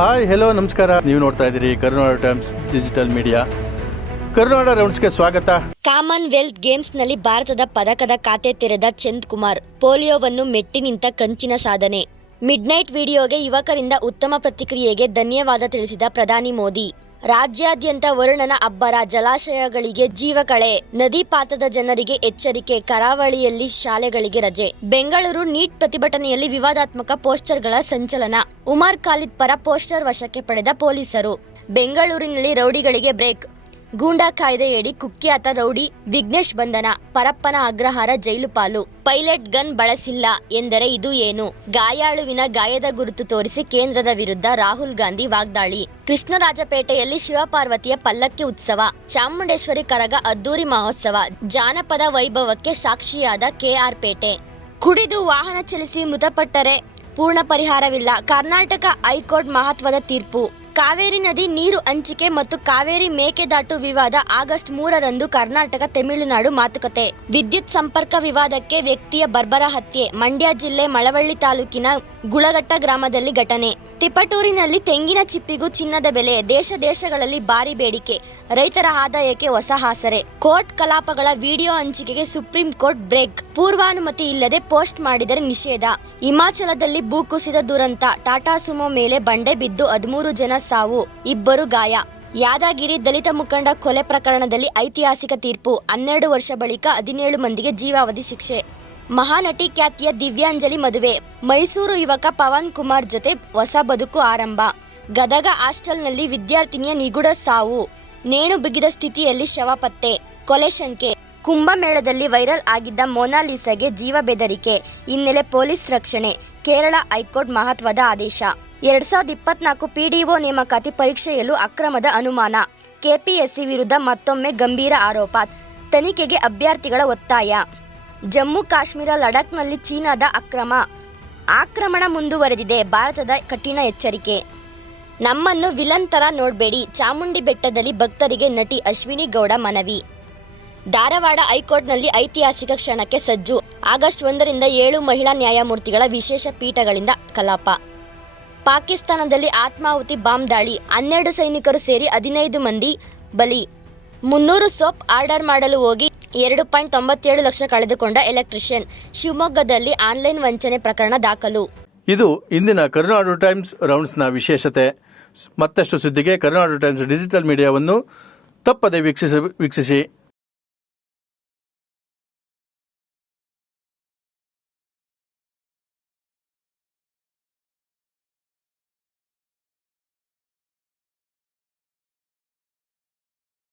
Hi hello ನಮಸ್ಕಾರ. ನೀವು ನೋಡ್ತಾ ಇದ್ದೀರಿ ಕರುನಾಡ ಟೈಮ್ಸ್ ಡಿಜಿಟಲ್ ಮೀಡಿಯಾ. ಕರುನಾಡ ರೌಂಡ್ಸ್ಗೆ ಸ್ವಾಗತ. ಕಾಮನ್ವೆಲ್ತ್ ಗೇಮ್ಸ್ನಲ್ಲಿ ಭಾರತದ ಪದಕದ ಖಾತೆ ತೆರೆದ ಚಂದ್ ಕುಮಾರ್. ಪೋಲಿಯೋವನ್ನು ಮೆಟ್ಟಿ ನಿಂತ ಕಂಚಿನ ಸಾಧನೆ. ಮಿಡ್ನೈಟ್ ವಿಡಿಯೋಗೆ ಯುವಕರಿಂದ ಉತ್ತಮ ಪ್ರತಿಕ್ರಿಯೆಗೆ ಧನ್ಯವಾದ ತಿಳಿಸಿದ ಪ್ರಧಾನಿ ಮೋದಿ. ರಾಜ್ಯಾದ್ಯಂತ ವರುಣನ ಅಬ್ಬರ, ಜಲಾಶಯಗಳಿಗೆ ಜೀವಕಳೆ, ನದಿ ಪಾತ್ರದ ಜನರಿಗೆ ಎಚ್ಚರಿಕೆ, ಕರಾವಳಿಯಲ್ಲಿ ಶಾಲೆಗಳಿಗೆ ರಜೆ. ಬೆಂಗಳೂರು ನೀಟ್ ಪ್ರತಿಭಟನೆಯಲ್ಲಿ ವಿವಾದಾತ್ಮಕ ಪೋಸ್ಟರ್ಗಳ ಸಂಚಲನ. ಉಮರ್ ಖಾಲಿದ್ ಪರ ಪೋಸ್ಟರ್ ವಶಕ್ಕೆ ಪಡೆದ ಪೊಲೀಸರು. ಬೆಂಗಳೂರಿನಲ್ಲಿ ರೌಡಿಗಳಿಗೆ ಬ್ರೇಕ್. ಗೂಂಡಾ ಕಾಯ್ದೆಯಡಿ ಕುಖ್ಯಾತ ರೌಡಿ ವಿಘ್ನೇಶ್ ಬಂಧನ. ಪರಪ್ಪನ ಅಗ್ರಹಾರ ಜೈಲು ಪಾಲು. ಪೈಲಟ್ ಗನ್ ಬಳಸಿಲ್ಲ ಎಂದರೆ ಇದು ಏನು? ಗಾಯಾಳುವಿನ ಗಾಯದ ಗುರುತು ತೋರಿಸಿ ಕೇಂದ್ರದ ವಿರುದ್ಧ ರಾಹುಲ್ ಗಾಂಧಿ ವಾಗ್ದಾಳಿ. ಕೃಷ್ಣರಾಜಪೇಟೆಯಲ್ಲಿ ಶಿವಪಾರ್ವತಿಯ ಪಲ್ಲಕ್ಕಿ ಉತ್ಸವ. ಚಾಮುಂಡೇಶ್ವರಿ ಕರಗ ಅದ್ದೂರಿ ಮಹೋತ್ಸವ. ಜಾನಪದ ವೈಭವಕ್ಕೆ ಸಾಕ್ಷಿಯಾದ ಕೆಆರ್ ಪೇಟೆ. ಕುಡಿದು ವಾಹನ ಚಲಿಸಿ ಮೃತಪಟ್ಟರೆ ಪೂರ್ಣ ಪರಿಹಾರವಿಲ್ಲ. ಕರ್ನಾಟಕ ಹೈಕೋರ್ಟ್ ಮಹತ್ವದ ತೀರ್ಪು. ಕಾವೇರಿ ನದಿ ನೀರು ಹಂಚಿಕೆ ಮತ್ತು ಕಾವೇರಿ ಮೇಕೆದಾಟು ವಿವಾದ ಆಗಸ್ಟ್ 3ರಂದು ಕರ್ನಾಟಕ ತಮಿಳುನಾಡು ಮಾತುಕತೆ. ವಿದ್ಯುತ್ ಸಂಪರ್ಕ ವಿವಾದಕ್ಕೆ ವ್ಯಕ್ತಿಯ ಬರ್ಬರ ಹತ್ಯೆ. ಮಂಡ್ಯ ಜಿಲ್ಲೆ ಮಳವಳ್ಳಿ ತಾಲೂಕಿನ ಗುಳಗಟ್ಟ ಗ್ರಾಮದಲ್ಲಿ ಘಟನೆ. ತಿಪಟೂರಿನಲ್ಲಿ ತೆಂಗಿನ ಚಿಪ್ಪಿಗೂ ಚಿನ್ನದ ಬೆಲೆ. ದೇಶಗಳಲ್ಲಿ ಭಾರಿ ಬೇಡಿಕೆ. ರೈತರ ಆದಾಯಕ್ಕೆ ಹೊಸ ಆಸರೆ. ಕೋರ್ಟ್ ಕಲಾಪಗಳ ವಿಡಿಯೋ ಹಂಚಿಕೆಗೆ ಸುಪ್ರೀಂ ಕೋರ್ಟ್ ಬ್ರೇಕ್. ಪೂರ್ವಾನುಮತಿ ಇಲ್ಲದೆ ಪೋಸ್ಟ್ ಮಾಡಿದರೆ ನಿಷೇಧ. ಹಿಮಾಚಲದಲ್ಲಿ ಭೂಕುಸಿತ ದುರಂತ. ಟಾಟಾ ಸುಮೋ ಮೇಲೆ ಬಂಡೆ ಬಿದ್ದು 13 ಜನ ಸಾವು, 2 ಗಾಯ. ಯಾದಗಿರಿ ದಲಿತ ಮುಖಂಡ ಕೊಲೆ ಪ್ರಕರಣದಲ್ಲಿ ಐತಿಹಾಸಿಕ ತೀರ್ಪು. 12 ವರ್ಷ ಬಳಿಕ 17 ಮಂದಿಗೆ ಜೀವಾವಧಿ ಶಿಕ್ಷೆ. ಮಹಾನಟಿ ಖ್ಯಾತಿಯ ದಿವ್ಯಾಂಜಲಿ ಮದುವೆ. ಮೈಸೂರು ಯುವಕ ಪವನ್ ಕುಮಾರ್ ಜೊತೆ ಹೊಸ ಬದುಕು ಆರಂಭ. ಗದಗ ಹಾಸ್ಟೆಲ್ನಲ್ಲಿ ವಿದ್ಯಾರ್ಥಿನಿಯ ನಿಗೂಢ ಸಾವು. ನೇಣು ಬಿಗಿದ ಸ್ಥಿತಿಯಲ್ಲಿ ಶವ ಪತ್ತೆ. ಕೊಲೆ ಶಂಕೆ. ಕುಂಭಮೇಳದಲ್ಲಿ ವೈರಲ್ ಆಗಿದ್ದ ಮೊನಾಲಿಸಾಗೆ ಜೀವ ಬೆದರಿಕೆ ಹಿನ್ನೆಲೆ ಪೊಲೀಸ್ ರಕ್ಷಣೆ. ಕೇರಳ ಹೈಕೋರ್ಟ್ ಮಹತ್ವದ ಆದೇಶ. 2024 ಪಿಡಿಒ ನೇಮಕಾತಿ ಪರೀಕ್ಷೆಯಲ್ಲೂ ಅಕ್ರಮದ ಅನುಮಾನ. ಕೆಪಿಎಸ್ಸಿ ವಿರುದ್ಧ ಮತ್ತೊಮ್ಮೆ ಗಂಭೀರ ಆರೋಪ. ತನಿಖೆಗೆ ಅಭ್ಯರ್ಥಿಗಳ ಒತ್ತಾಯ. ಜಮ್ಮು ಕಾಶ್ಮೀರ ಲಡಾಖ್ನಲ್ಲಿ ಚೀನಾದ ಆಕ್ರಮಣ ಮುಂದುವರೆದಿದೆ. ಭಾರತದ ಕಠಿಣ ಎಚ್ಚರಿಕೆ. ನಮ್ಮನ್ನು ವಿಲನ್ ತರ ನೋಡಬೇಡಿ. ಚಾಮುಂಡಿ ಬೆಟ್ಟದಲ್ಲಿ ಭಕ್ತರಿಗೆ ನಟಿ ಅಶ್ವಿನಿ ಗೌಡ ಮನವಿ. ಧಾರವಾಡ ಹೈಕೋರ್ಟ್ನಲ್ಲಿ ಐತಿಹಾಸಿಕ ಕ್ಷಣಕ್ಕೆ ಸಜ್ಜು. ಆಗಸ್ಟ್ 1ರಿಂದ 7 ಮಹಿಳಾ ನ್ಯಾಯಮೂರ್ತಿಗಳ ವಿಶೇಷ ಪೀಠಗಳಿಂದ ಕಲಾಪ. ಪಾಕಿಸ್ತಾನದಲ್ಲಿ ಆತ್ಮಾಹುತಿ ಬಾಂಬ್ ದಾಳಿ. 12 ಸೈನಿಕರು ಸೇರಿ 15 ಮಂದಿ ಬಲಿ. 300 ಸೋಪ್ ಆರ್ಡರ್ ಮಾಡಲು ಹೋಗಿ 2.97 ಲಕ್ಷ ಕಳೆದುಕೊಂಡ ಎಲೆಕ್ಟ್ರಿಷಿಯನ್. ಶಿವಮೊಗ್ಗದಲ್ಲಿ ಆನ್ಲೈನ್ ವಂಚನೆ ಪ್ರಕರಣ ದಾಖಲು. ಇದು ಇಂದಿನ ಕರುನಾಡು ಟೈಮ್ಸ್ ರೌಂಡ್ಸ್ನ ವಿಶೇಷತೆ. ಮತ್ತಷ್ಟು ಸುದ್ದಿಗೆ ಕರುನಾಡು ಟೈಮ್ಸ್ ಡಿಜಿಟಲ್ ಮೀಡಿಯಾವನ್ನು ತಪ್ಪದೆ ವೀಕ್ಷಿಸಿ.